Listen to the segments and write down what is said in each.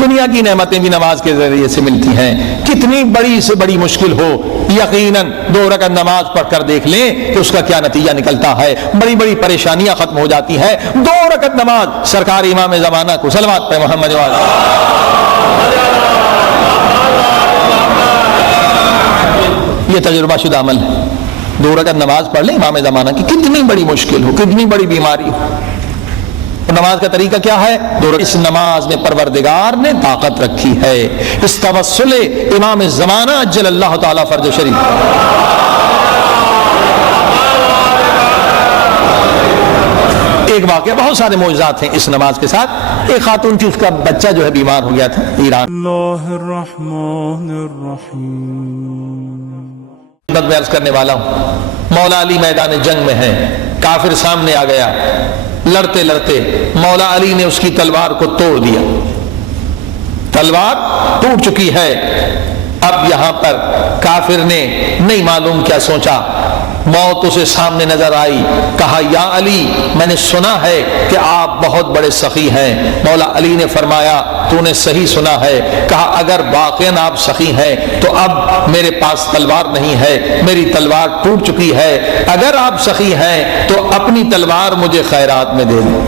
دنیا کی نعمتیں بھی نماز کے ذریعے سے ملتی ہیں. کتنی بڑی سے بڑی مشکل ہو, یقیناً 2 رکعت نماز پڑھ کر دیکھ لیں کہ اس کا کیا نتیجہ نکلتا ہے. بڑی بڑی پریشانیاں ختم ہو جاتی ہیں. 2 رکعت نماز سرکار امام زمانہ کو صلوات پہ محمد وال. یہ تجربہ شدہ عمل ہے. 2 رکعت نماز پڑھ لیں امام زمانہ کی, کتنی بڑی مشکل ہو, کتنی بڑی بیماری ہو. نماز کا طریقہ کیا ہے؟ اس نماز میں پروردگار نے طاقت رکھی ہے. اس توسل امام زمانہ اجل اللہ تعالی فرج شریف. ایک واقعہ, بہت سارے معجزات ہیں اس نماز کے ساتھ. ایک خاتون تھی, اس کا بچہ جو ہے بیمار ہو گیا تھا ایران. اللہ الرحمن الرحیم. میں عرض کرنے والا ہوں, مولا علی میدان جنگ میں ہے, کافر سامنے آ گیا, لڑتے لڑتے مولا علی نے اس کی تلوار کو توڑ دیا. تلوار ٹوٹ چکی ہے. اب یہاں پر کافر نے نہیں معلوم کیا سوچا, موت اسے سامنے نظر آئی. کہا یا علی, میں نے سنا ہے کہ آپ بہت بڑے سخی ہیں. مولا علی نے فرمایا تو نے صحیح سنا ہے. کہا اگر واقعاً آپ سخی ہیں تو اب میرے پاس تلوار نہیں ہے, میری تلوار ٹوٹ چکی ہے. اگر آپ سخی ہیں تو اپنی تلوار مجھے خیرات میں دے دیں.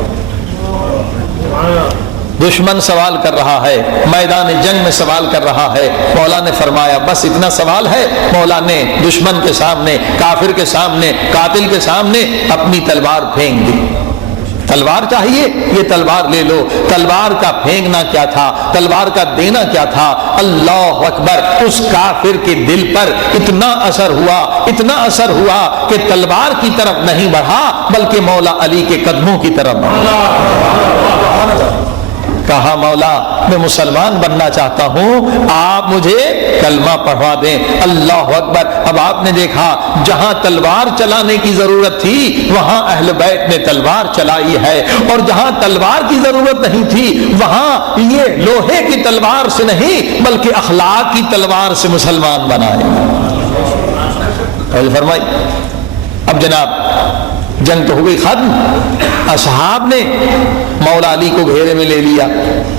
دشمن سوال کر رہا ہے, میدان جنگ میں سوال کر رہا ہے. مولا نے فرمایا بس اتنا سوال ہے. مولا نے دشمن کے سامنے, کافر کے سامنے, قاتل کے سامنے اپنی تلوار پھینک دی. تلوار چاہیے, یہ تلوار لے لو. تلوار کا پھینکنا کیا تھا, تلوار کا دینا کیا تھا. اللہ اکبر. اس کافر کے دل پر اتنا اثر ہوا, اتنا اثر ہوا کہ تلوار کی طرف نہیں بڑھا بلکہ مولا علی کے قدموں کی طرف بڑھا. کہا مولا میں مسلمان بننا چاہتا ہوں, آپ مجھے کلمہ پڑھوا دیں. اللہ اکبر. اب آپ نے دیکھا جہاں تلوار چلانے کی ضرورت تھی وہاں اہل بیت نے تلوار چلائی ہے, اور جہاں تلوار کی ضرورت نہیں تھی وہاں یہ لوہے کی تلوار سے نہیں بلکہ اخلاق کی تلوار سے مسلمان بنائے. فرمائی. اب جناب جنگ تو ہو گئی ختم. اصحاب نے مولا علی کو گھیرے میں لے لیا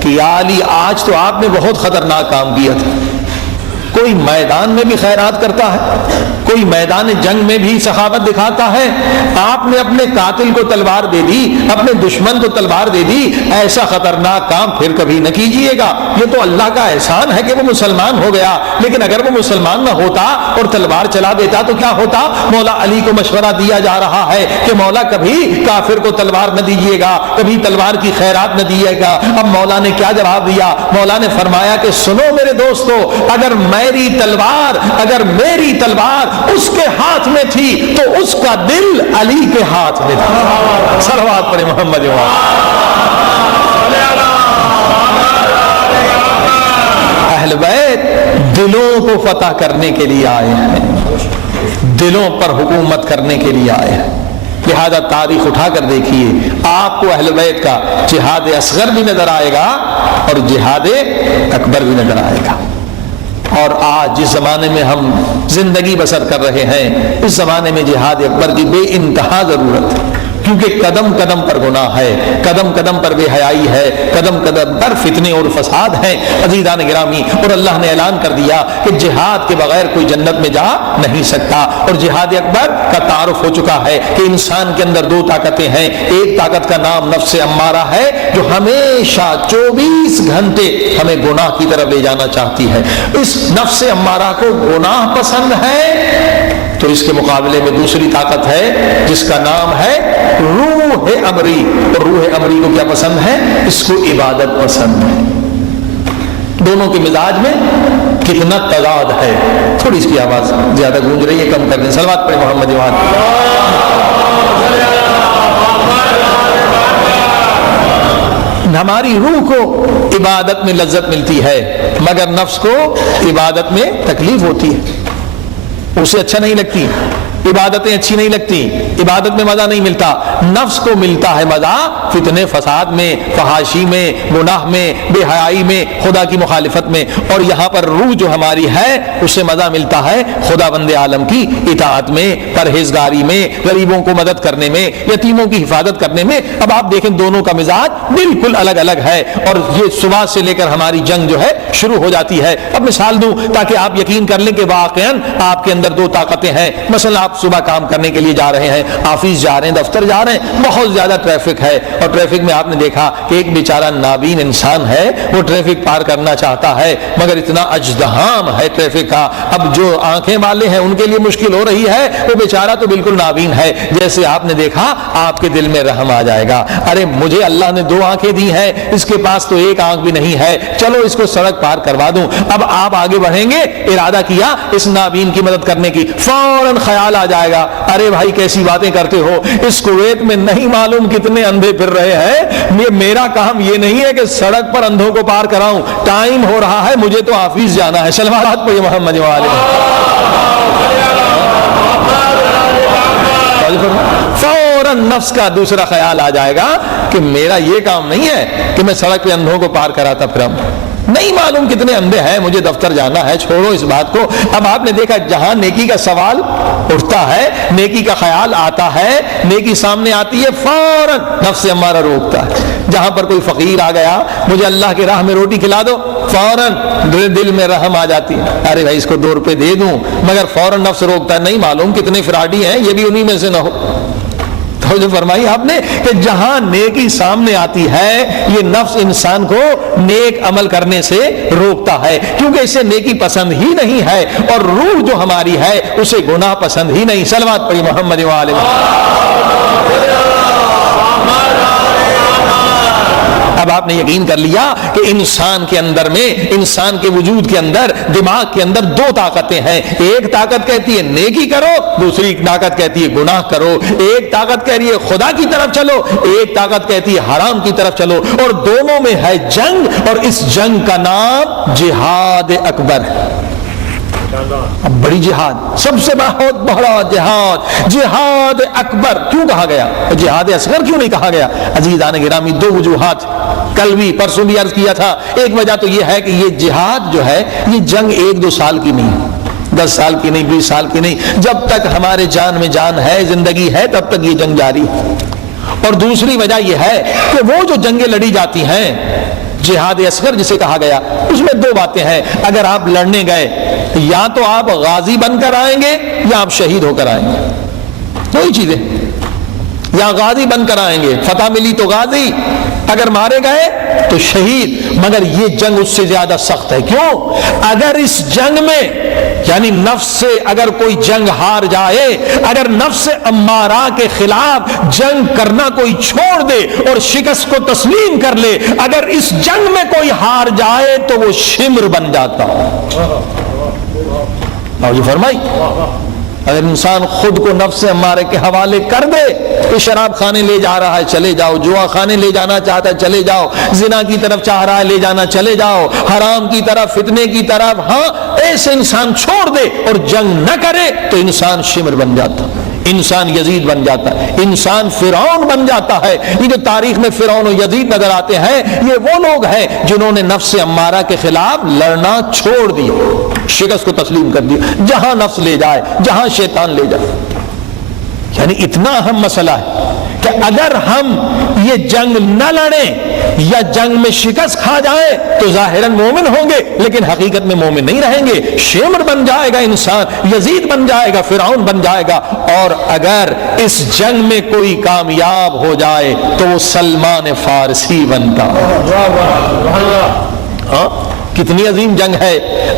کہ یا علی آج تو آپ نے بہت خطرناک کام کیا تھا. کوئی میدان میں بھی خیرات کرتا ہے, کوئی میدان جنگ میں بھی سخاوت دکھاتا ہے. آپ نے اپنے قاتل کو تلوار دے دی, اپنے دشمن کو تلوار دے دی. ایسا خطرناک کام پھر کبھی نہ کیجئے گا. یہ تو اللہ کا احسان ہے کہ وہ مسلمان ہو گیا, لیکن اگر وہ مسلمان نہ ہوتا اور تلوار چلا دیتا تو کیا ہوتا؟ مولا علی کو مشورہ دیا جا رہا ہے کہ مولا کبھی کافر کو تلوار نہ دیجیے گا, کبھی تلوار کی خیرات نہ دیجیے گا. اب مولا نے کیا جواب دیا؟ مولا نے فرمایا کہ سنو میرے دوستو, اگر میری تلوار اس کے ہاتھ میں تھی تو اس کا دل علی کے ہاتھ میں تھا. صلوات پڑھیں محمد. اہل بیت دلوں کو فتح کرنے کے لیے آئے ہیں, دلوں پر حکومت کرنے کے لیے آئے ہیں. لہذا تاریخ اٹھا کر دیکھیے, آپ کو اہل بیت کا جہاد اصغر بھی نظر آئے گا اور جہاد اکبر بھی نظر آئے گا. اور آج جس زمانے میں ہم زندگی بسر کر رہے ہیں, اس زمانے میں جہاد اکبر کی بے انتہا ضرورت ہے, کیونکہ قدم قدم پر گناہ ہے, قدم قدم پر بے حیائی ہے, قدم قدم پر فتنے اور فساد ہیں. عزیزان گرامی, اور اللہ نے اعلان کر دیا کہ جہاد کے بغیر کوئی جنت میں جا نہیں سکتا. اور جہاد اکبر کا تعارف ہو چکا ہے کہ انسان کے اندر 2 طاقتیں ہیں. ایک طاقت کا نام نفس امارہ ہے جو ہمیشہ 24 گھنٹے ہمیں گناہ کی طرف لے جانا چاہتی ہے. اس نفس امارہ کو گناہ پسند ہے, تو اس کے مقابلے میں دوسری طاقت ہے جس کا نام ہے روح امری. اور روح امری کو کیا پسند ہے؟ اس کو عبادت پسند ہے. دونوں کے مزاج میں کتنا تضاد ہے. تھوڑی اس کی آواز زیادہ گونج رہی ہے, کم کر دیں. صلوات پڑھیں محمد وان. ہماری روح کو عبادت میں لذت ملتی ہے مگر نفس کو عبادت میں تکلیف ہوتی ہے, اسے اچھا نہیں لگتی. عبادتیں اچھی نہیں لگتی، عبادت میں مزہ نہیں ملتا، نفس کو ملتا ہے مزہ فتنے فساد میں، فحاشی میں، گناہ میں، بے حیائی میں، خدا کی مخالفت میں، اور یہاں پر روح جو ہماری ہے اسے مزہ ملتا ہے خدا بند عالم کی اطاعت میں، پرہیزگاری میں، غریبوں کو مدد کرنے میں، یتیموں کی حفاظت کرنے میں۔ اب آپ دیکھیں دونوں کا مزاج بالکل الگ الگ ہے، اور یہ صبح سے لے کر ہماری جنگ جو ہے شروع ہو جاتی ہے۔ اب مثال دوں تاکہ آپ یقین کر لیں کہ واقعاً آپ کے اندر دو طاقتیں ہیں۔ مثلا آپ صبح کام کرنے کے لیے جا رہے ہیں، آفس جا رہے ہیں، دفتر جا رہے ہیں، بہت زیادہ ٹریفک ہے، اور ٹریفک میں آپ نے دیکھا کہ ایک بیچارہ نابین انسان ہے، وہ ٹریفک پار کرنا چاہتا ہے مگر اتنا اجدہام ہے ٹریفک کا، اب جو آنکھیں والے ہیں ان کے لیے مشکل ہو رہی ہے، وہ بیچارہ تو بالکل نابین ہے۔ جیسے آپ نے دیکھا آپ کے دل میں رحم آ جائے گا، ارے مجھے اللہ نے دو آنکھیں دی ہیں، اس کے پاس تو ایک آنکھ بھی نہیں ہے، چلو اس کو سڑک پار کروا دوں۔ اب آپ آگے بڑھیں گے، ارادہ کیا اس نابین کی مدد کرنے کی، فوراً خیال آ جائے گا ارے بھائی کیسی باتیں کرتے ہو، اس کویت میں نہیں معلوم کتنے اندھے پھر رہے ہیں، یہ میرا کام یہ نہیں ہے کہ سڑک پر اندھوں کو پار کراؤں، ٹائم ہو رہا ہے، مجھے تو آفس جانا ہے۔ صلوات پڑھیے محمد والے۔ فوراً نفس کا دوسرا خیال آ جائے گا کہ میرا یہ کام نہیں ہے کہ میں سڑک پہ اندھوں کو پار کراتا پھروں، نہیں معلوم کتنے اندھے ہیں، مجھے دفتر جانا ہے، چھوڑو اس بات کو۔ اب آپ نے دیکھا جہاں نیکی کا سوال اٹھتا ہے، نیکی کا خیال آتا ہے، نیکی سامنے آتی ہے، فوراً نفس امارہ روکتا ہے۔ جہاں پر کوئی فقیر آ گیا، مجھے اللہ کی راہ میں روٹی کھلا دو، فوراً دل میں رحم آ جاتی ہے، ارے بھائی اس کو 2 روپے دے دوں، مگر فوراً نفس روکتا ہے، نہیں معلوم کتنے فراڈی ہیں، یہ بھی انہی میں سے نہ ہو۔ تو جو فرمائی آپ نے کہ جہاں نیکی سامنے آتی ہے یہ نفس انسان کو نیک عمل کرنے سے روکتا ہے، کیونکہ اسے نیکی پسند ہی نہیں ہے، اور روح جو ہماری ہے اسے گناہ پسند ہی نہیں۔ صلوات پڑھی محمد وآلہ اب آپ نے یقین کر لیا کہ انسان کے اندر میں، انسان کے وجود کے اندر، دماغ کے اندر 2 طاقتیں ہیں، ایک طاقت کہتی ہے نیکی کرو، دوسری طاقت کہتی ہے گناہ کرو، ایک طاقت کہہ رہی ہے خدا کی طرف چلو، ایک طاقت کہتی ہے حرام کی طرف چلو، اور دونوں میں ہے جنگ، اور اس جنگ کا نام جہاد اکبر ہے۔ اب بڑی جہاد، سب سے بہت بڑا جہاد، جہاد اکبر کیوں کہا گیا، جہاد اصغر کیوں نہیں کہا گیا؟ عزیزان گرامی 2 وجوہات، کل بھی پرسوں بھی عرض کیا تھا۔ ایک وجہ تو یہ ہے کہ یہ جہاد جو ہے یہ جنگ 1-2 سال کی نہیں، 10 سال کی نہیں، 20 سال کی نہیں، جب تک ہمارے جان میں جان ہے، زندگی ہے، تب تک یہ جنگ جاری ہے۔ اور دوسری وجہ یہ ہے کہ وہ جو جنگیں لڑی جاتی ہیں، جہاد اصغر جسے کہا گیا، اس میں 2 باتیں ہیں، اگر آپ لڑنے گئے یا تو آپ غازی بن کر آئیں گے یا آپ شہید ہو کر آئیں گے، 2 ہی چیزیں، یا غازی بن کر آئیں گے، فتح ملی تو غازی، اگر مارے گئے تو شہید۔ مگر یہ جنگ اس سے زیادہ سخت ہے، کیوں؟ اگر اس جنگ میں یعنی نفس سے اگر کوئی جنگ ہار جائے، اگر نفس امارہ کے خلاف جنگ کرنا کوئی چھوڑ دے اور شکست کو تسلیم کر لے، اگر اس جنگ میں کوئی ہار جائے تو وہ شمر بن جاتا۔ اور یہ فرمائی اگر انسان خود کو نفس امارے کے حوالے کر دے کہ شراب خانے لے جا رہا ہے چلے جاؤ، جوا خانے لے جانا چاہتا ہے چلے جاؤ، زنا کی طرف چاہ رہا ہے لے جانا چلے جاؤ، حرام کی طرف، فتنے کی طرف، ہاں ایسے انسان چھوڑ دے اور جنگ نہ کرے تو انسان شمر بن جاتا، انسان یزید بن جاتا ہے، انسان فرعون بن جاتا ہے۔ یہ جو تاریخ میں فرعون و یزید نظر آتے ہیں یہ وہ لوگ ہیں جنہوں نے نفس امارہ کے خلاف لڑنا چھوڑ دیا، شکست کو تسلیم کر دیا، جہاں نفس لے جائے، جہاں شیطان لے جائے۔ یعنی اتنا اہم مسئلہ ہے کہ اگر ہم یہ جنگ نہ لڑیں یا جنگ میں شکست کھا جائیں تو ظاہراً مومن ہوں گے لیکن حقیقت میں مومن نہیں رہیں گے، شمر بن جائے گا انسان، یزید بن جائے گا، فرعون بن جائے گا۔ اور اگر اس جنگ میں کوئی کامیاب ہو جائے تو وہ سلمان فارسی بنتا۔ کتنی عظیم جنگ ہے،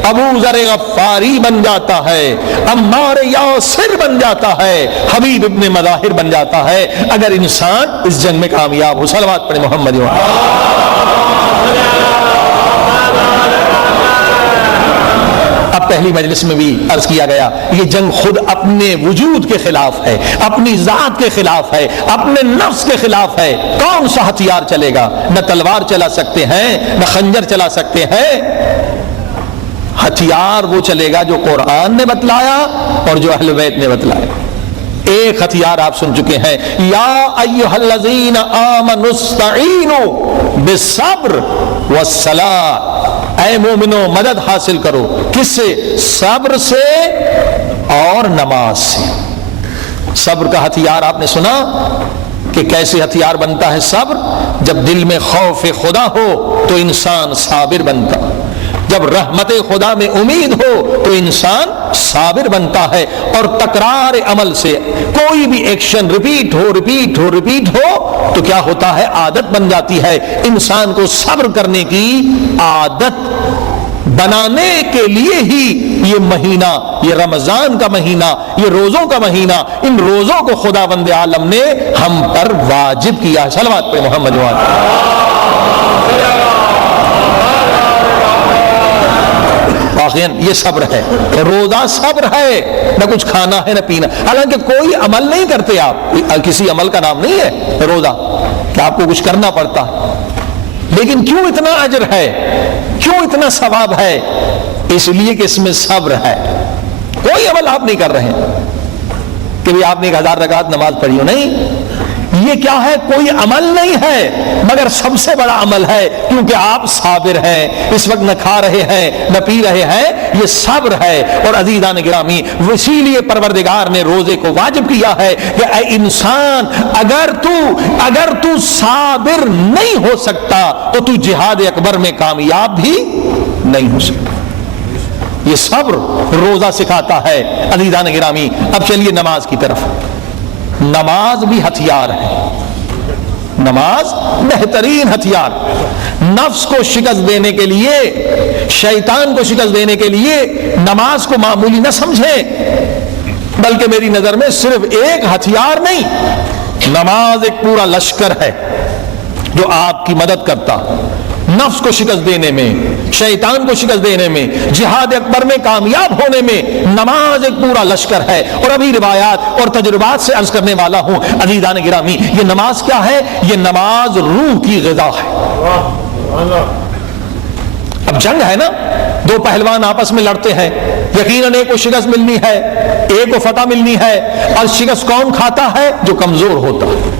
ابو ذر غفاری بن جاتا ہے، عمار یاسر بن جاتا ہے، حبیب ابن مظاہر بن جاتا ہے اگر انسان اس جنگ میں کامیاب ہو۔ صلوات پڑھیں محمد۔ اب پہلی مجلس میں بھی عرض کیا گیا یہ جنگ خود اپنے وجود کے خلاف ہے، اپنی ذات کے خلاف ہے، اپنے نفس کے خلاف ہے۔ کون سا ہتھیار چلے گا؟ نہ تلوار چلا سکتے ہیں، نہ خنجر چلا سکتے ہیں، ہتھیار وہ چلے گا جو قرآن نے بتلایا اور جو اہل بیت نے بتلایا۔ ایک ہتھیار آپ سن چکے ہیں، یا ایھا الذین آمنوا استعینوا بالصبر والصلاۃ، اے مومنو مدد حاصل کرو، کس سے؟ صبر سے اور نماز سے۔ صبر کا ہتھیار آپ نے سنا کہ کیسے ہتھیار بنتا ہے صبر؟ جب دل میں خوف خدا ہو تو انسان صابر بنتا، جب رحمت خدا میں امید ہو تو انسان صابر بنتا ہے، اور تکرار عمل سے کوئی بھی ایکشن ریپیٹ ہو تو کیا ہوتا ہے؟ عادت بن جاتی ہے۔ انسان کو صبر کرنے کی عادت بنانے کے لیے ہی یہ مہینہ، یہ رمضان کا مہینہ، یہ روزوں کا مہینہ، ان روزوں کو خداوند عالم نے ہم پر واجب کیا ہے۔ صلوات پہ محمد واقعاً یہ صبر ہے، روزہ صبر ہے، نہ کچھ کھانا ہے نہ پینا، حالانکہ کوئی عمل نہیں کرتے آپ، کسی عمل کا نام نہیں ہے روزہ کہ آپ کو کچھ کرنا پڑتا، لیکن کیوں اتنا اجر ہے، کیوں اتنا ثواب ہے؟ اس لیے کہ اس میں صبر ہے۔ کوئی عمل آپ نہیں کر رہے کہ بھی آپ نے 1000 رکعت نماز پڑھی ہو، نہیں، یہ کیا ہے؟ کوئی عمل نہیں ہے، مگر سب سے بڑا عمل ہے، کیونکہ آپ صابر ہیں، اس وقت نہ کھا رہے ہیں نہ پی رہے ہیں، یہ صبر ہے۔ اور عزیزان گرامی، اسی لیے پروردگار نے روزے کو واجب کیا ہے کہ اے انسان، اگر تو صابر نہیں ہو سکتا تو تو جہاد اکبر میں کامیاب بھی نہیں ہو سکتا۔ یہ صبر روزہ سکھاتا ہے۔ عزیزان گرامی، اب چلیے نماز کی طرف۔ نماز بھی ہتھیار ہے، نماز بہترین ہتھیار، نفس کو شکست دینے کے لیے، شیطان کو شکست دینے کے لیے نماز کو معمولی نہ سمجھیں، بلکہ میری نظر میں صرف ایک ہتھیار نہیں، نماز ایک پورا لشکر ہے جو آپ کی مدد کرتا، نفس کو شکست دینے میں، شیطان کو شکست دینے میں، جہاد اکبر میں کامیاب ہونے میں نماز ایک پورا لشکر ہے۔ اور ابھی روایات اور تجربات سے عرض کرنے والا ہوں عزیزان گرامی، یہ نماز کیا ہے؟ یہ نماز روح کی غذا ہے۔ اب جنگ ہے نا، دو پہلوان آپس میں لڑتے ہیں، یقیناً ایک کو شکست ملنی ہے، ایک کو فتح ملنی ہے، اور شکست کون کھاتا ہے؟ جو کمزور ہوتا ہے،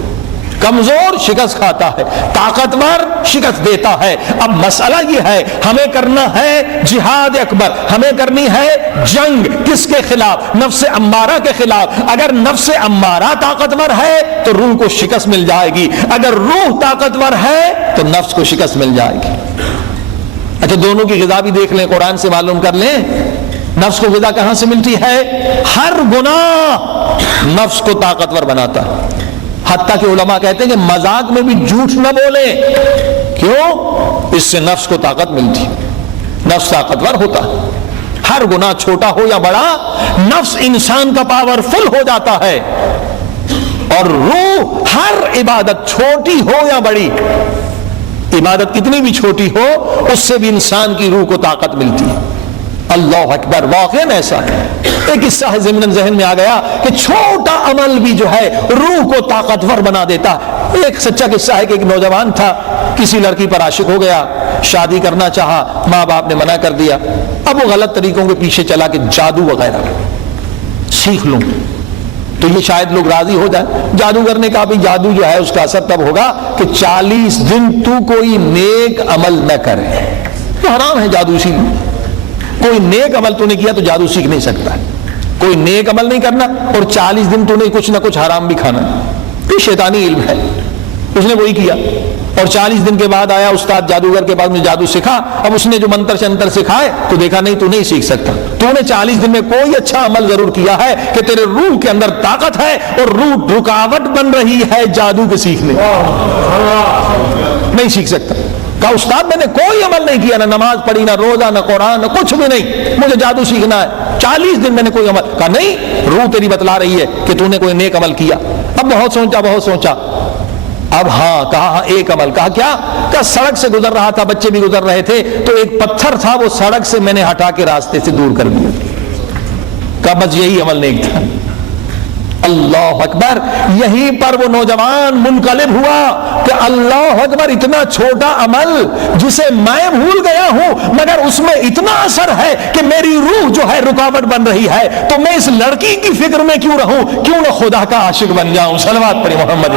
کمزور شکست کھاتا ہے، طاقتور شکست دیتا ہے۔ اب مسئلہ یہ ہے، ہمیں کرنا ہے جہاد اکبر، ہمیں کرنی ہے جنگ، کس کے خلاف؟ نفس امارہ کے خلاف۔ اگر نفس امارہ طاقتور ہے تو روح کو شکست مل جائے گی، اگر روح طاقتور ہے تو نفس کو شکست مل جائے گی۔ اچھا، دونوں کی غذا بھی دیکھ لیں، قرآن سے معلوم کر لیں، نفس کو غذا کہاں سے ملتی ہے؟ ہر گناہ نفس کو طاقتور بناتا ہے، حتیٰ کہ علماء کہتے ہیں کہ مذاق میں بھی جھوٹ نہ بولیں، کیوں؟ اس سے نفس کو طاقت ملتی، نفس طاقتور ہوتا ہے، ہر گناہ چھوٹا ہو یا بڑا نفس انسان کا پاورفل ہو جاتا ہے، اور روح ہر عبادت چھوٹی ہو یا بڑی، عبادت کتنی بھی چھوٹی ہو اس سے بھی انسان کی روح کو طاقت ملتی ہے۔ اللہ اکبر، واقعاً ایسا ہے۔ ایک قصہ ہے ضمن ذہن میں آ گیا کہ چھوٹا عمل بھی جو ہے روح کو طاقتور بنا دیتا ہے۔ ایک سچا قصہ ہے کہ ایک نوجوان تھا، کسی لڑکی پر عاشق ہو گیا، شادی کرنا چاہا، ماں باپ نے منع کر دیا، اب وہ غلط طریقوں کے پیچھے چلا کہ جادو وغیرہ سیکھ لوں تو یہ شاید لوگ راضی ہو جائیں۔ جادوگر نے کہا بھی جادو جو ہے اس کا اثر تب ہوگا کہ 40 دن تو کوئی نیک عمل نہ کرے، تو حرام ہے جادو، اسی لیے کوئی نیک عمل تو نے کیا تو جادو سیکھ نہیں سکتا ہے، کوئی نیک عمل نہیں کرنا اور 40 دن تو نے کچھ نہ کچھ حرام بھی کھانا، یہ شیطانی علم ہے۔ اس نے وہی کیا، اور 40 دن کے بعد آیا استاد جادوگر کے پاس، میں جادو سکھا، اب اس نے جو منتر شنتر سکھائے تو دیکھا نہیں تو نہیں سیکھ سکتا، تو نے 40 دن میں کوئی اچھا عمل ضرور کیا ہے کہ تیرے روح کے اندر طاقت ہے اور روح رکاوٹ بن رہی ہے جادو کے سیکھنے، نہیں سیکھ سکتا۔ کہا استاد میں نے کوئی عمل نہیں کیا، نہ نماز پڑھی، نہ روزہ، نہ قرآن، نہ کچھ بھی نہیں، مجھے جادو سیکھنا ہے، 40 دن میں نے کوئی عمل۔ کہا نہیں، روح تیری بتلا رہی ہے کہ تو نے کوئی نیک عمل کیا۔ اب بہت سوچا، اب ہاں کہا ہاں ایک عمل، کہا کیا؟ کہا سڑک سے گزر رہا تھا، بچے بھی گزر رہے تھے، تو ایک پتھر تھا وہ سڑک سے میں نے ہٹا کے راستے سے دور کر دیا۔ کہا بس یہی عمل نیک تھا۔ اللہ اکبر، یہیں پر وہ نوجوان منقلب ہوا کہ اللہ اکبر، اتنا چھوٹا عمل جسے میں بھول گیا ہوں، مگر اس میں اتنا اثر ہے کہ میری روح جو ہے رکاوٹ بن رہی ہے، تو میں اس لڑکی کی فکر میں کیوں رہوں، کیوں نہ خدا کا عاشق بن جاؤں. صلوات پڑھیں محمد.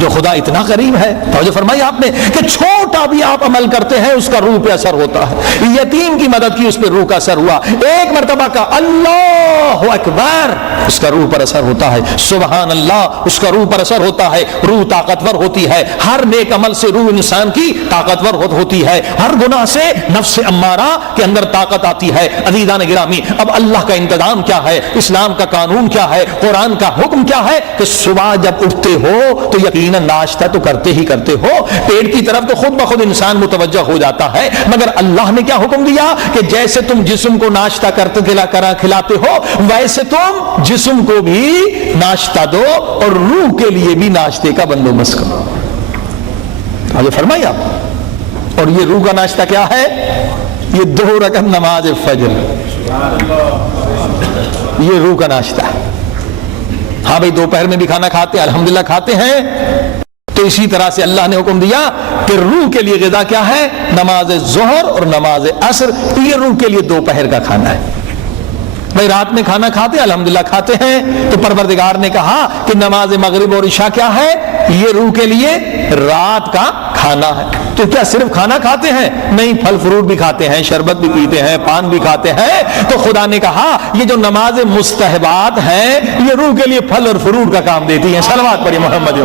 جو خدا اتنا قریب ہے. توجہ فرمائی آپ نے کہ چھوٹا بھی آپ عمل کرتے ہیں اس کا روح پہ اثر ہوتا ہے. یتیم کی مدد کی، اس پہ روح کا اثر ہوا. ایک مرتبہ کا اللہ اکبر، اس کا روح پر اثر ہوتا ہے. سبحان اللہ، اس کا روح پر اثر ہوتا ہے. روح طاقتور ہوتی ہے. ہر نیک عمل سے روح انسان کی طاقتور ہوتی ہے. ہر گناہ سے نفس امارہ کے اندر طاقت آتی ہے. عزیزان گرامی، اب اللہ کا انتظام کیا ہے، اسلام کا قانون کیا ہے، قرآن کا حکم کیا ہے کہ صبح جب اٹھتے ہو تو یقیناً ناشتہ تو کرتے ہی کرتے ہو. پیٹ کی طرف تو خود بخود انسان متوجہ ہو جاتا ہے، مگر اللہ نے کیا حکم دیا کہ جیسے تم جسم کو ناشتہ کرتے کھلاتے ہو، ویسے تم جسم کو بھی ناشتہ دو اور روح کے لیے بھی ناشتے کا بندوبست کرو. آگے فرمائیے آپ. اور یہ روح کا ناشتہ کیا ہے؟ یہ 2 رکعت نماز فجر، یہ روح کا ناشتہ. ہاں بھئی دوپہر میں بھی کھانا کھاتے ہیں، الحمدللہ کھاتے ہیں. تو اسی طرح سے اللہ نے حکم دیا کہ روح کے لیے غذا کیا ہے؟ نماز ظہر اور نماز عصر. یہ روح کے لیے دوپہر کا کھانا ہے. بھئی رات میں کھانا کھاتے ہیں، الحمدللہ کھاتے ہیں. تو پروردگار نے کہا کہ نماز مغرب اور عشاء کیا ہے؟ یہ روح کے لیے رات کا کھانا ہے. تو کیا صرف کھانا کھاتے ہیں؟ نہیں، پھل فروٹ بھی کھاتے ہیں، شربت بھی پیتے ہیں، پان بھی کھاتے ہیں. تو خدا نے کہا یہ جو نماز مستحبات ہیں یہ روح کے لیے پھل اور فروٹ کا کام دیتی ہیں. صلوات پڑھیں محمد.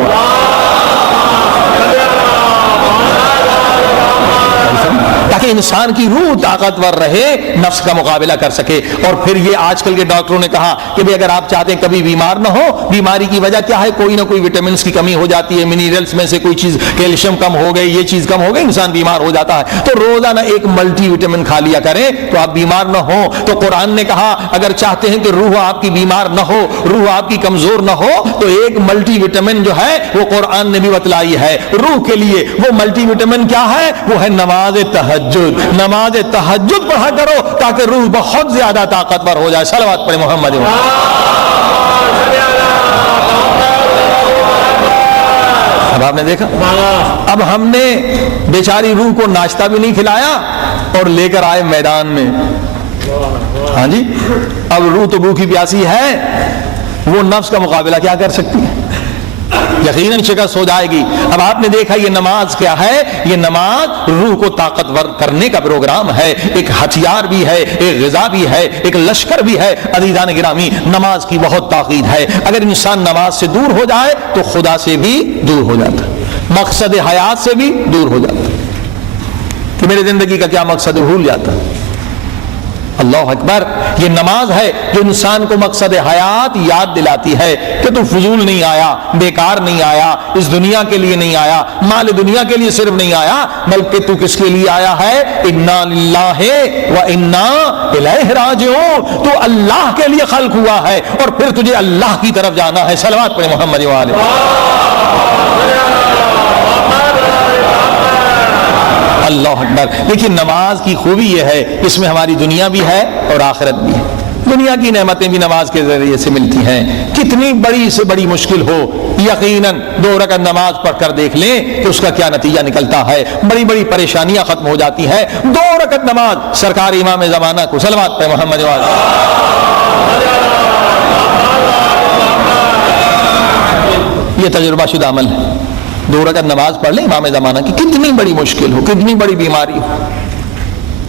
تاکہ انسان کی روح طاقتور رہے، نفس کا مقابلہ کر سکے. اور پھر یہ آج کل کے ڈاکٹروں نے کہا کہ بھئی اگر آپ چاہتے ہیں کبھی بیمار نہ ہو، بیماری کی وجہ کیا ہے؟ کوئی نہ کوئی وٹامنس کی کمی ہو جاتی ہے، منرلز میں سے کوئی چیز، کیلشیم کم ہو گئی، یہ چیز کم ہو گئی، انسان بیمار ہو جاتا ہے. تو روزانہ ایک ملٹی وٹامن کھا لیا کریں تو آپ بیمار نہ ہو. تو قرآن نے کہا اگر چاہتے ہیں کہ روح آپ کی بیمار نہ ہو، روح آپ کی کمزور نہ ہو، تو ایک ملٹی وٹامن جو ہے وہ قرآن نے بھی بتلائی ہے روح کے لیے. وہ ملٹی وٹامن کیا ہے؟ وہ ہے نماز تہجد. نماز تہجد پڑھا کرو تاکہ روح بہت زیادہ طاقتور ہو جائے. صلوات پڑھیں محمد. اب آپ نے دیکھا، اب ہم نے بیچاری روح کو ناشتہ بھی نہیں کھلایا اور لے کر آئے میدان میں. ہاں جی، اب روح تو بھوکی پیاسی ہے، وہ نفس کا مقابلہ کیا کر سکتی ہے؟ یقیناً شکست ہو جائے گی. اب آپ نے دیکھا یہ نماز کیا ہے؟ یہ نماز روح کو طاقتور کرنے کا پروگرام ہے. ایک ہتھیار بھی ہے، ایک غذا بھی ہے، ایک لشکر بھی ہے. عزیزان گرامی، نماز کی بہت تاکید ہے. اگر انسان نماز سے دور ہو جائے تو خدا سے بھی دور ہو جاتا ہے، مقصد حیات سے بھی دور ہو جاتا ہے کہ میرے زندگی کا کیا مقصد ہے، بھول جاتا ہے. اللہ اکبر. یہ نماز ہے جو انسان کو مقصد حیات یاد دلاتی ہے کہ تو فضول نہیں آیا، بیکار نہیں آیا، اس دنیا کے لیے نہیں آیا، مال دنیا کے لیے صرف نہیں آیا، بلکہ تو کس کے لیے آیا ہے؟ انا للہ و انا الیہ راجعون. تو اللہ کے لیے خلق ہوا ہے اور پھر تجھے اللہ کی طرف جانا ہے. صلوات پڑھیں محمد والے. اللہ اکبر. لیکن نماز کی خوبی یہ ہے اس میں ہماری دنیا بھی ہے اور آخرت بھی ہے. دنیا کی نعمتیں بھی نماز کے ذریعے سے ملتی ہیں. کتنی بڑی سے بڑی مشکل ہو، یقیناً 2 رکعت نماز پڑھ کر دیکھ لیں کہ اس کا کیا نتیجہ نکلتا ہے. بڑی بڑی پریشانیاں ختم ہو جاتی ہیں. 2 رکعت نماز سرکار امام زمانہ کو. صلوات پہ محمد والے. یہ تجربہ شدہ عمل ہے. 2 رکعت نماز پڑھ لیں امام زمانہ کی، کتنی بڑی مشکل ہو، کتنی بڑی بیماری ہو.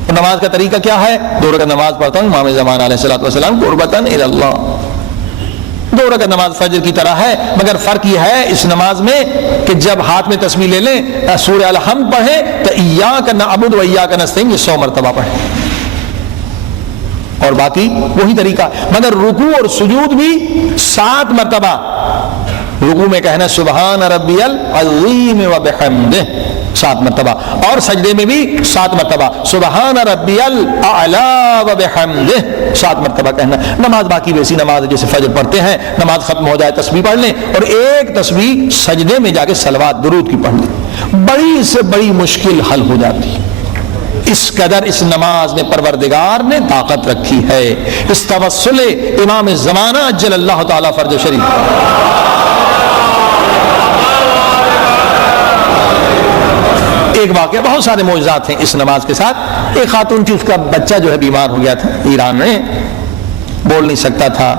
نماز کا طریقہ کیا ہے؟ 2 رکعت نماز پڑھتا ہوں امام زمانہ علیہ الصلوۃ والسلام قربتاً الی اللہ. 2 رکعت نماز فجر کی طرح ہے، مگر فرق یہ ہے اس نماز میں کہ جب ہاتھ میں تسبیح لے لیں، سورہ الحمد پڑھیں تو ایاک نعبد و ایاک نستعین یہ 100 مرتبہ پڑھیں، اور باقی وہی طریقہ. مگر رکوع اور سجود بھی 7 مرتبہ. رکوع میں کہنا سبحان ربی العظیم و بحمدہ 7 مرتبہ، اور سجدے میں بھی 7 مرتبہ سبحان ربی الاعلی و بحمدہ 7 مرتبہ کہنا. نماز باقی ویسی نماز ہے جیسے فجر پڑھتے ہیں. نماز ختم ہو جائے تسبیح پڑھ لیں اور ایک تسبیح سجدے میں جا کے صلوات درود کی پڑھ لیں. بڑی سے بڑی مشکل حل ہو جاتی ہے. اس قدر اس نماز میں پروردگار نے طاقت رکھی ہے. اس توسل امام زمانہ اجل اللہ تعالی فرج شریف. ایک واقعہ، بہت سارے معجزات ہیں اس نماز کے ساتھ۔ ایک خاتون تھی، اس کا بچہ جو ہے بیمار ہو گیا تھا ایران میں، بول نہیں سکتا تھا،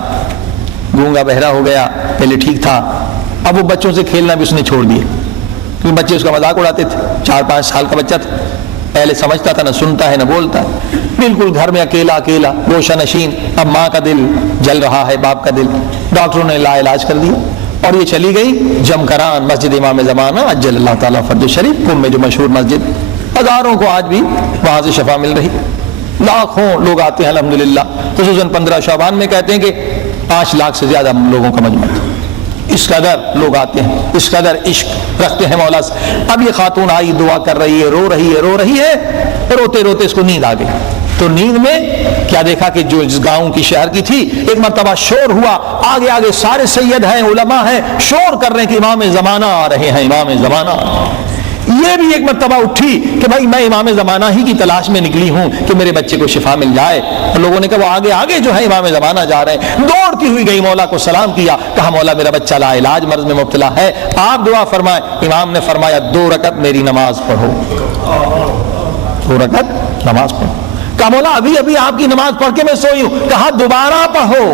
گونگا بہرا ہو گیا، پہلے ٹھیک تھا، اب وہ بچوں سے کھیلنا بھی اس نے چھوڑ دیا، کیونکہ بچے اس کا مذاق اڑاتے تھے، 4-5 سال کا بچہ تھا، پہلے سمجھتا تھا، نہ سنتا ہے نہ بولتا ہے، بالکل گھر میں اکیلا اکیلا گوشہ نشین۔ اب ماں کا دل جل رہا ہے، باپ کا دل، ڈاکٹروں نے لا علاج کر دیا اور یہ چلی گئی جمکران، مسجد امام زمانہ عجل اللہ تعالیٰ فرج شریف، قم میں جو مشہور مسجد، ہزاروں کو آج بھی وہاں سے شفا مل رہی، لاکھوں لوگ آتے ہیں الحمدللہ، خصوصاً 15 شعبان میں کہتے ہیں کہ 5 لاکھ سے زیادہ لوگوں کا مجمع، اس قدر لوگ آتے ہیں، اس قدر عشق رکھتے ہیں مولا سے۔ اب یہ خاتون آئی، دعا کر رہی ہے، رو رہی ہے، روتے روتے اس کو نیند آ گئی، تو نیند میں کیا دیکھا کہ جو اس گاؤں کی شہر کی تھی، ایک مرتبہ شور ہوا، آگے آگے سارے سید ہیں، علماء ہیں، شور کر رہے ہیں کہ امام زمانہ آ رہے ہیں، امام زمانہ۔ یہ بھی ایک مرتبہ اٹھی کہ بھائی میں امام زمانہ ہی کی تلاش میں نکلی ہوں کہ میرے بچے کو شفا مل جائے، اور لوگوں نے کہا وہ آگے آگے جو ہے امام زمانہ جا رہے ہیں، دوڑتی ہوئی گئی، مولا کو سلام کیا، کہا مولا میرا بچہ لا علاج مرض میں مبتلا ہے، آپ دعا فرمائیں۔ امام نے فرمایا 2 رکعت میری نماز پڑھو، 2 رکعت نماز پڑھو۔ کہا مولا ابھی ابھی آپ کی نماز پڑھ کے میں سوئی ہوں، کہا دوبارہ پڑھو۔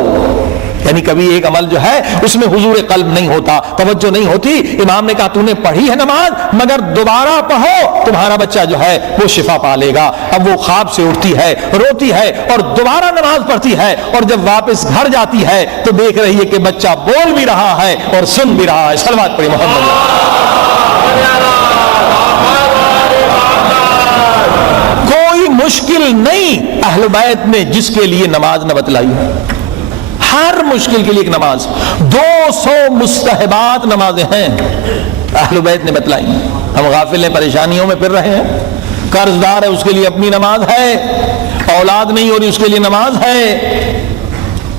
یعنی کبھی ایک عمل جو ہے اس میں حضور قلب نہیں ہوتا، توجہ نہیں ہوتی، امام نے کہا تو نے پڑھی ہے نماز مگر دوبارہ پڑھو، تمہارا بچہ جو ہے وہ شفا پا لے گا۔ اب وہ خواب سے اٹھتی ہے، روتی ہے اور دوبارہ نماز پڑھتی ہے، اور جب واپس گھر جاتی ہے تو دیکھ رہی ہے کہ بچہ بول بھی رہا ہے اور سن بھی رہا ہے۔ صلوات پڑھی محمد۔ کوئی مشکل نہیں اہل بیت نے جس کے لیے نماز نہ بتلائی ہے، ہر مشکل کے لیے ایک نماز، 200 مستحبات نمازیں ہیں اہل بیت نے بتلائی۔ ہم غافل ہیں، پریشانیوں میں پھر رہے ہیں، قرض دار ہے اس کے لیے اپنی نماز ہے، اولاد نہیں ہو رہی اس کے لیے نماز ہے،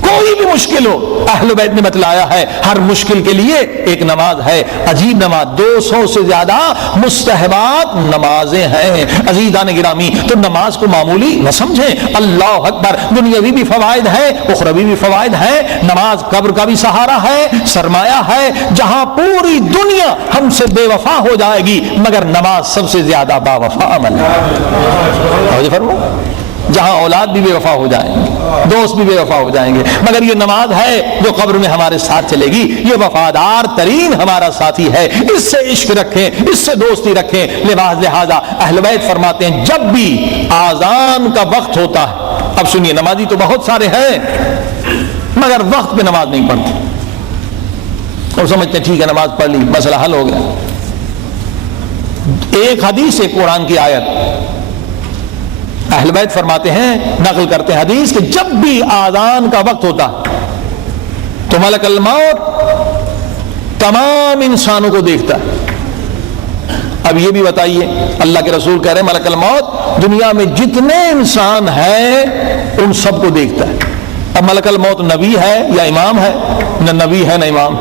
کوئی بھی مشکل ہو اہل بیت نے بتلایا ہے، ہر مشکل کے لیے ایک نماز ہے۔ عجیب نماز، 200 سے زیادہ مستحبات نمازیں ہیں عزیزان گرامی، تو نماز کو معمولی نہ سمجھیں۔ اللہ اکبر، دنیاوی بھی فوائد ہیں، اخروی بھی فوائد ہیں۔ نماز قبر کا بھی سہارا ہے، سرمایہ ہے، جہاں پوری دنیا ہم سے بے وفا ہو جائے گی مگر نماز سب سے زیادہ با وفا عمل ہے۔ جہاں اولاد بھی بے وفا ہو جائیں گے، دوست بھی بے وفا ہو جائیں گے، مگر یہ نماز ہے جو قبر میں ہمارے ساتھ چلے گی، یہ وفادار ترین ہمارا ساتھی ہے، اس سے عشق رکھیں، اس سے دوستی رکھیں۔ لہذا اہل بیت فرماتے ہیں جب بھی آذان کا وقت ہوتا ہے، اب سنیے نمازی تو بہت سارے ہیں مگر وقت پہ نماز نہیں پڑھتے، اور سمجھتے ٹھیک ہے نماز پڑھ لی مسئلہ حل ہو گیا۔ ایک حدیث ہے، قرآن کی آیت، اہل بیت فرماتے ہیں، نقل کرتے ہیں حدیث کہ جب بھی آذان کا وقت ہوتا تو ملک الموت تمام انسانوں کو دیکھتا ہے۔ اب یہ بھی بتائیے، اللہ کے رسول کہہ رہے ہیں ملک الموت دنیا میں جتنے انسان ہیں ان سب کو دیکھتا ہے۔ اب ملک الموت نبی ہے یا امام ہے؟ نہ نبی ہے نہ امام،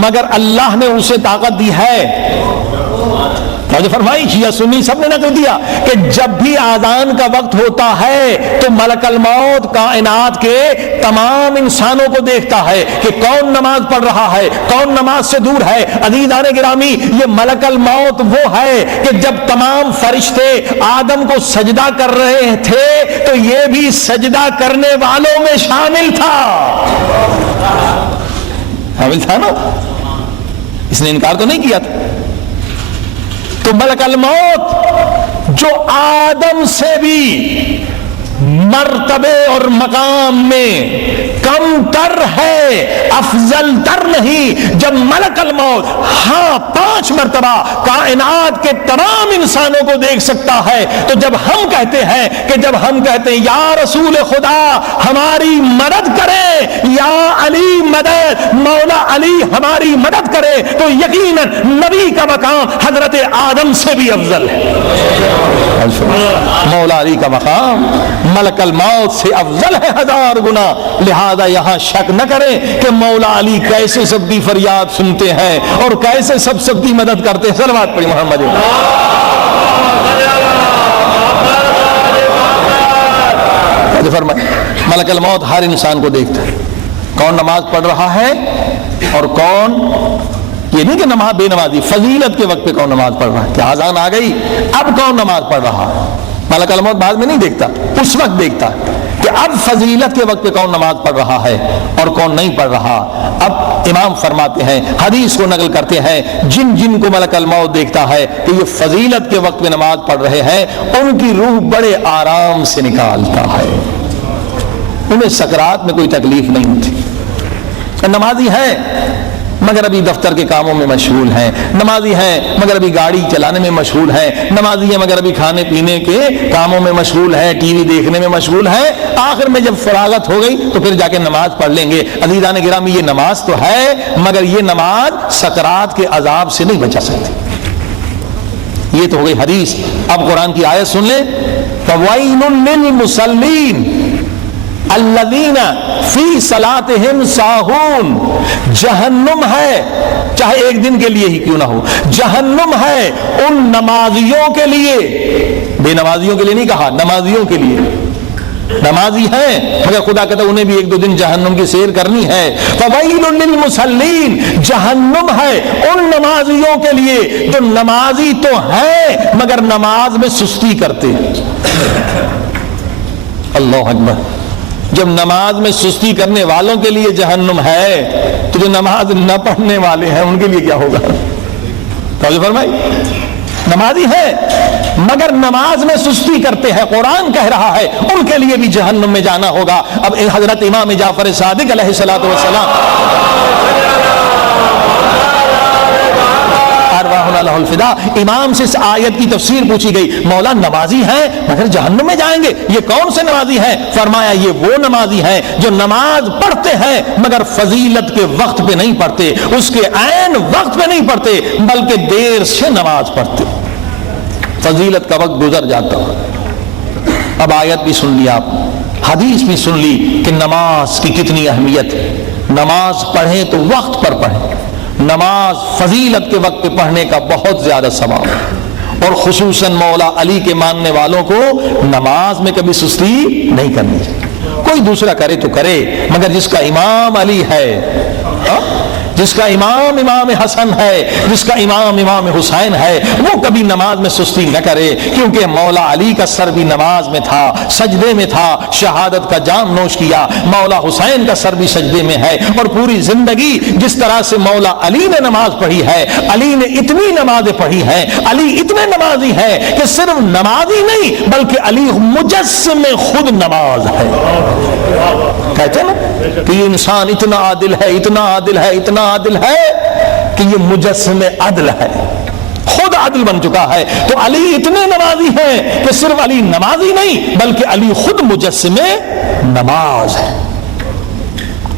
مگر اللہ نے اسے طاقت دی ہے۔ فرمائی شیعہ سنی سب نے نقل دیا کہ جب بھی آذان کا وقت ہوتا ہے تو ملک الموت کائنات کے تمام انسانوں کو دیکھتا ہے کہ کون نماز پڑھ رہا ہے، کون نماز سے دور ہے۔ عزیزان گرامی، یہ ملک الموت وہ ہے کہ جب تمام فرشتے آدم کو سجدہ کر رہے تھے تو یہ بھی سجدہ کرنے والوں میں شامل تھا، شامل تھا نا، اس نے انکار تو نہیں کیا تھا۔ تو ملک الموت جو آدم سے بھی مرتبے اور مقام میں کم تر ہے، افضل تر نہیں، جب ملک الموت 5 مرتبہ کائنات کے تمام انسانوں کو دیکھ سکتا ہے، تو جب ہم کہتے ہیں یا رسول خدا ہماری مدد کرے، یا علی مدد، مولا علی ہماری مدد کرے، تو یقیناً نبی کا مقام حضرت آدم سے بھی افضل ہے۔ مولا علی کا مقام ملک الموت سے افضل ہے 1000 گنا۔ لہذا یہاں شک نہ کریں کہ مولا علی کیسے سب کی فریاد سنتے ہیں اور کیسے سب کی مدد کرتے ہیں۔ صلوات پڑھی محمد۔ ملک الموت ہر انسان کو دیکھتا ہے، کون نماز پڑھ رہا ہے اور کون یہ نہیں کہ نماز بے نمازی، فضیلت کے وقت پہ کون نماز پڑھ رہا ہے، کہ اذان آ گئی اب کون نماز پڑھ رہا ہے، ملک الموت بعد میں نہیں دیکھتا، اس وقت دیکھتا کہ اب فضیلت کے وقت پہ کون نماز پڑھ رہا ہے اور کون نہیں پڑھ رہا۔ اب امام فرماتے ہیں، حدیث کو نقل کرتے ہیں، جن جن کو ملک الموت دیکھتا ہے کہ یہ فضیلت کے وقت میں نماز پڑھ رہے ہیں، ان کی روح بڑے آرام سے نکالتا ہے، انہیں سکرات میں کوئی تکلیف نہیں ہوتی۔ نمازی ہے مگر ابھی دفتر کے کاموں میں مشغول ہیں، نمازی ہیں مگر ابھی گاڑی چلانے میں مشغول ہیں، نمازی ہیں مگر ابھی کھانے پینے کے کاموں میں مشغول ہیں، ٹی وی دیکھنے میں مشغول ہیں، آخر میں جب فراغت ہو گئی تو پھر جا کے نماز پڑھ لیں گے۔ عزیزان گرامی، یہ نماز تو ہے مگر یہ نماز سکرات کے عذاب سے نہیں بچا سکتی۔ یہ تو ہو گئی حدیث۔ اب قرآن کی آیت سن لیں، فَوَيْلٌ لِّلْمُصَلِّينَ الذین فی صلاتہم ساہون، جہنم ہے، چاہے ایک دن کے لیے ہی کیوں نہ ہو، جہنم ہے ان نمازیوں کے لیے، بے نمازیوں کے لیے نہیں کہا، نمازیوں کے لیے۔ نمازی ہیں مگر خدا کہتا ہے انہیں بھی ایک دو دن جہنم کی سیر کرنی ہے۔ فویل للمصلین، جہنم ہے ان نمازیوں کے لیے جو نمازی تو ہیں مگر نماز میں سستی کرتے ہیں۔ اللہ اکبر، جب نماز میں سستی کرنے والوں کے لیے جہنم ہے تو جو نماز نہ پڑھنے والے ہیں ان کے لیے کیا ہوگا؟ توجہ فرمائی، نمازی ہے مگر نماز میں سستی کرتے ہیں، قرآن کہہ رہا ہے ان کے لیے بھی جہنم میں جانا ہوگا۔ اب حضرت امام جعفر صادق علیہ الصلوۃ والسلام الفدا، امام سے اس آیت کی تفسیر پوچھی گئی، مولا نمازی ہیں مگر جہنم میں جائیں گے، یہ کون سے نمازی ہیں؟ فرمایا یہ وہ نمازی ہیں جو نماز پڑھتے ہیں مگر فضیلت کے وقت پہ نہیں پڑھتے، اس کے عین وقت پہ نہیں پڑھتے بلکہ دیر سے نماز پڑھتے، فضیلت کا وقت گزر جاتا۔ اب آیت بھی سن لی، آپ حدیث بھی سن لی کہ نماز کی کتنی اہمیت ہے، نماز پڑھیں تو وقت پر پڑھیں، نماز فضیلت کے وقت پہ پڑھنے کا بہت زیادہ ثواب ہے، اور خصوصاً مولا علی کے ماننے والوں کو نماز میں کبھی سستی نہیں کرنی چاہیے۔ کوئی دوسرا کرے تو کرے مگر جس کا امام علی ہے، جس کا امام امام حسن ہے، جس کا امام امام حسین ہے، وہ کبھی نماز میں سستی نہ کرے، کیونکہ مولا علی کا سر بھی نماز میں تھا، سجدے میں تھا، شہادت کا جام نوش کیا، مولا حسین کا سر بھی سجدے میں ہے، اور پوری زندگی جس طرح سے مولا علی نے نماز پڑھی ہے، علی نے اتنی نمازیں پڑھی ہیں، علی اتنے نمازی ہیں کہ صرف نمازی نہیں بلکہ علی مجسم خود نماز ہے۔ کہتے ہیں نا کہ یہ انسان اتنا عادل ہے، اتنا عادل ہے، اتنا عادل ہے کہ یہ مجسم عدل ہے، خود عدل بن چکا ہے۔ تو علی اتنے نمازی ہیں کہ صرف علی نمازی نہیں بلکہ علی خود مجسم نماز ہے،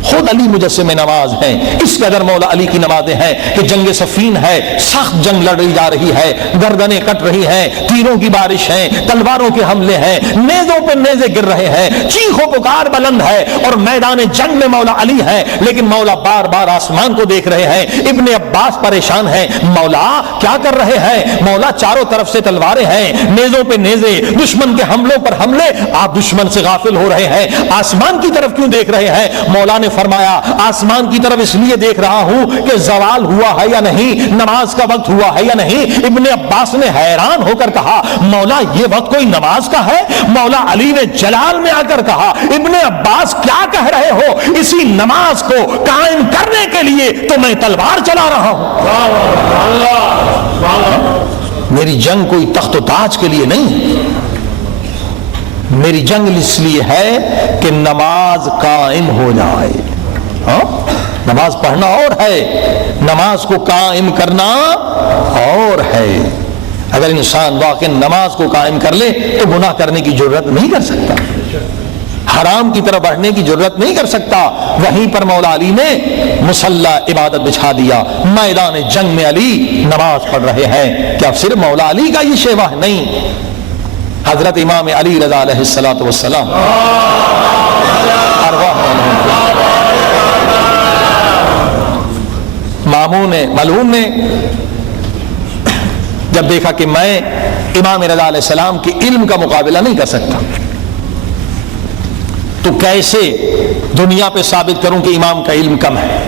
خود علی مجسم نماز ہیں۔ اس قدر مولا علی کی نمازیں ہیں کہ جنگ صفین ہے، سخت جنگ لڑی جا رہی ہے، گردنیں کٹ رہی ہیں، تیروں کی بارش ہے، تلواروں کے حملے ہیں، نیزوں پہ نیزے گر رہے ہیں، چیخ و پکار بلند ہے، اور میدان جنگ میں مولا علی ہے، لیکن مولا بار بار آسمان کو دیکھ رہے ہیں۔ ابن عباس پریشان ہیں، مولا کیا کر رہے ہیں؟ مولا چاروں طرف سے تلواریں ہیں، نیزوں پہ نیزے، دشمن کے حملوں پر حملے، آپ دشمن سے غافل ہو رہے ہیں، آسمان کی طرف کیوں دیکھ رہے ہیں؟ مولا نے فرمایا آسمان کی طرف اس لیے دیکھ رہا ہوں کہ زوال ہوا ہے یا نہیں، نماز کا وقت ہوا ہے یا نہیں۔ ابن عباس نے حیران ہو کر کہا، مولا یہ وقت کوئی نماز کا ہے؟ مولا علی نے جلال میں آ کر کہا، ابن عباس کیا کہہ رہے ہو؟ اسی نماز کو قائم کرنے کے لیے تو میں تلوار چلا رہا ہوں۔ میری جنگ کوئی تخت و تاج کے لیے نہیں، میری جنگ اس لیے ہے کہ نماز قائم ہو جائے۔ نماز پڑھنا اور ہے، نماز کو قائم کرنا اور ہے۔ اگر انسان واقعی نماز کو قائم کر لے تو گناہ کرنے کی جرت نہیں کر سکتا، حرام کی طرف بڑھنے کی جرت نہیں کر سکتا۔ وہیں پر مولا علی نے مصلی عبادت بچھا دیا، میدان جنگ میں علی نماز پڑھ رہے ہیں۔ کیا صرف مولا علی کا یہ شیوا نہیں؟ حضرت امام علی رضا علیہ الصلوۃ والسلام ملعون نے جب دیکھا کہ میں امام رضا علیہ السلام کے علم کا مقابلہ نہیں کر سکتا تو کیسے دنیا پہ ثابت کروں کہ امام کا علم کم ہے،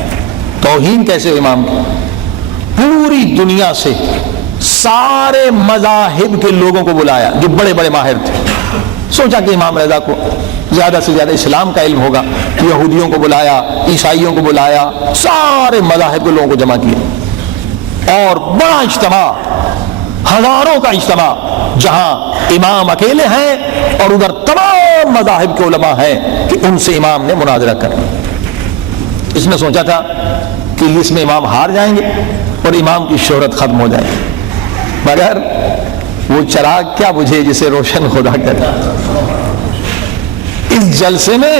توہین کیسے امام کی؟ پوری دنیا سے سارے مذاہب کے لوگوں کو بلایا جو بڑے بڑے ماہر تھے. سوچا کہ امام رضا کو زیادہ سے زیادہ اسلام کا علم ہوگا. یہودیوں کو بلایا, عیسائیوں کو بلایا, سارے مذاہب کے لوگوں کو جمع کیا اور بڑا اجتماع, ہزاروں کا اجتماع, جہاں امام اکیلے ہیں اور ادھر تمام مذاہب کے علماء ہیں کہ ان سے امام نے مناظرہ کرنا. اس نے سوچا تھا کہ اس میں امام ہار جائیں گے اور امام کی شہرت ختم ہو جائے گی, مگر وہ چراغ کیا بجھے جسے روشن خدا کرے. اس جلسے میں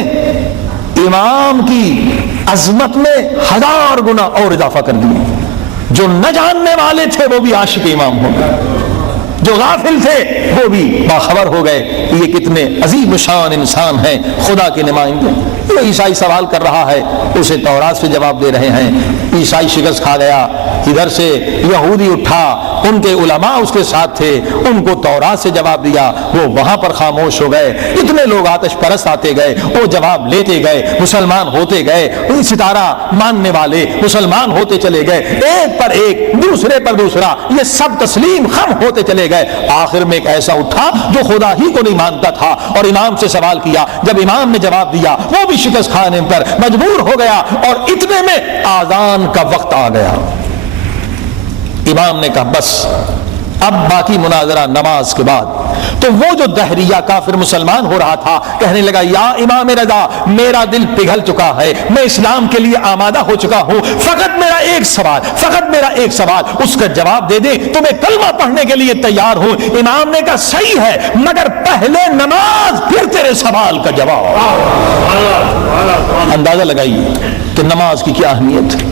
امام کی عظمت میں 1000 گنا اور اضافہ کر دیا. جو نہ جاننے والے تھے وہ بھی عاشق امام ہو گئے, جو غافل تھے وہ بھی باخبر ہو گئے کہ یہ کتنے عظیم شان انسان ہیں, خدا کے نمائندے. یہ عیسائی سوال کر رہا ہے, اسے تورات سے جواب دے رہے ہیں. عیسائی شکست کھا گیا. ادھر سے یہودی اٹھا, ان کے علماء اس کے ساتھ تھے, ان کو تورات سے جواب دیا, وہ وہاں پر خاموش ہو گئے. اتنے لوگ آتش پرست آتے گئے, وہ جواب لیتے گئے, مسلمان ہوتے گئے. ستارہ ماننے والے مسلمان ہوتے چلے گئے, ایک پر ایک, دوسرے پر دوسرا, یہ سب تسلیم خم ہوتے چلے گئے. آخر میں ایک ایسا اٹھا جو خدا ہی کو نہیں مانتا تھا اور امام سے سوال کیا. جب امام نے جواب دیا وہ بھی شکست کھانے پر مجبور ہو گیا اور اتنے میں آذان کا وقت آ گیا. امام نے کہا بس اب باقی مناظرہ نماز کے بعد. تو وہ جو دہریہ کافر مسلمان ہو رہا تھا کہنے لگا یا امام رضا میرا دل پگھل چکا ہے, میں اسلام کے لیے آمادہ ہو چکا ہوں, فقط میرا ایک سوال, اس کا جواب دے دے تو میں کلمہ پڑھنے کے لیے تیار ہوں. امام نے کہا صحیح ہے, مگر پہلے نماز پھر تیرے سوال کا جواب. اندازہ لگائیے کہ نماز کی کیا اہمیت ہے.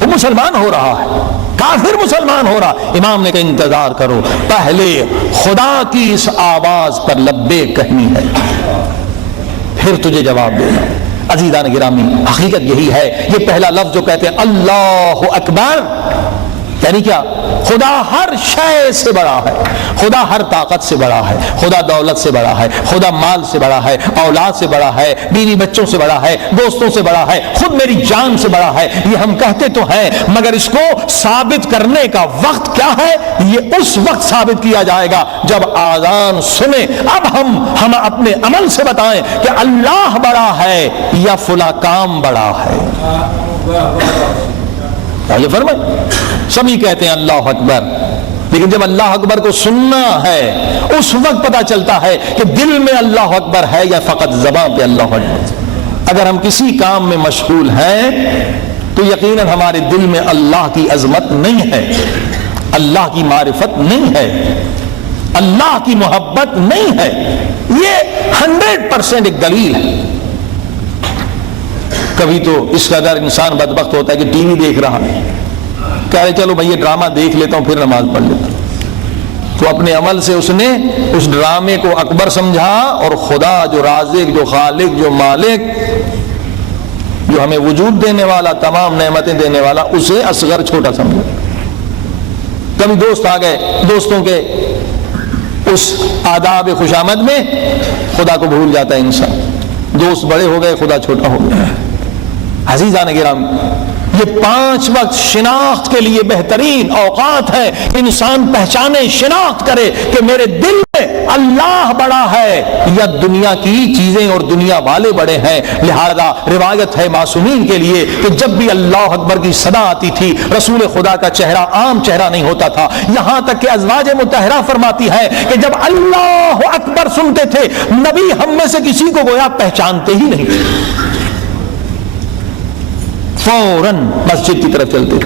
وہ مسلمان ہو رہا ہے, کافر مسلمان ہو رہا. امام نے کہا انتظار کرو, پہلے خدا کی اس آواز پر لبیک کہنی ہے, پھر تجھے جواب دینا. عزیزان گرامی, حقیقت یہی ہے. یہ پہلا لفظ جو کہتے ہیں اللہ اکبر, یعنی کیا؟ خدا ہر شے سے بڑا ہے, خدا ہر طاقت سے بڑا ہے, خدا دولت سے بڑا ہے, خدا مال سے بڑا ہے, اولاد سے بڑا ہے, بیوی بچوں سے بڑا ہے, دوستوں سے بڑا ہے, خود میری جان سے بڑا ہے. یہ ہم کہتے تو ہیں, مگر اس کو ثابت کرنے کا وقت کیا ہے؟ یہ اس وقت ثابت کیا جائے گا جب آذان سنیں. اب ہم اپنے عمل سے بتائیں کہ اللہ بڑا ہے یا فلاں کام بڑا ہے. یہ فرمائے سبھی کہتے ہیں اللہ اکبر, لیکن جب اللہ اکبر کو سننا ہے اس وقت پتا چلتا ہے کہ دل میں اللہ اکبر ہے یا فقط زبان پہ اللہ اکبر. اگر ہم کسی کام میں مشغول ہیں تو یقیناً ہمارے دل میں اللہ کی عظمت نہیں ہے, اللہ کی معرفت نہیں ہے, اللہ کی محبت نہیں ہے. یہ 100% ایک دلیل ہے. کبھی تو اس قدر انسان بدبخت ہوتا ہے کہ ٹی وی دیکھ رہا ہے, کہہ رہے چلو بھائی یہ ڈرامہ دیکھ لیتا ہوں پھر نماز پڑھ لیتا ہوں. تو اپنے عمل سے اس نے اس ڈرامے کو اکبر سمجھا اور خدا جو رازق, جو خالق, جو مالک, جو ہمیں وجود دینے والا, تمام نعمتیں دینے والا, اسے اصغر چھوٹا سمجھا. کبھی دوست آ گئے, دوستوں کے اس آداب خوشامد میں خدا کو بھول جاتا ہے انسان. دوست بڑے ہو گئے, خدا چھوٹا ہو گیا. عزیزان گرامی, یہ 5 وقت شناخت کے لیے بہترین اوقات ہے. انسان پہچانے, شناخت کرے کہ میرے دل میں اللہ بڑا ہے یا دنیا کی چیزیں اور دنیا والے بڑے ہیں. لہذا روایت ہے معصومین کے لیے کہ جب بھی اللہ اکبر کی صدا آتی تھی رسول خدا کا چہرہ عام چہرہ نہیں ہوتا تھا, یہاں تک کہ ازواج مطہرہ فرماتی ہے کہ جب اللہ اکبر سنتے تھے نبی ہم میں سے کسی کو گویا پہچانتے ہی نہیں تھے, فوراً مسجد کی طرف چلتے.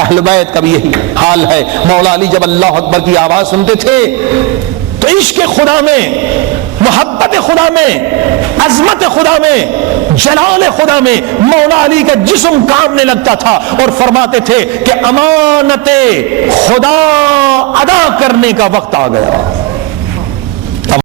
اہل بیت کا بھی یہی حال ہے. مولا علی جب اللہ اکبر کی آواز سنتے تھے تو عشق خدا میں, محبت خدا میں, عظمت خدا میں, جلال خدا میں مولا علی کا جسم کانپنے لگتا تھا اور فرماتے تھے کہ امانت خدا ادا کرنے کا وقت آ گیا.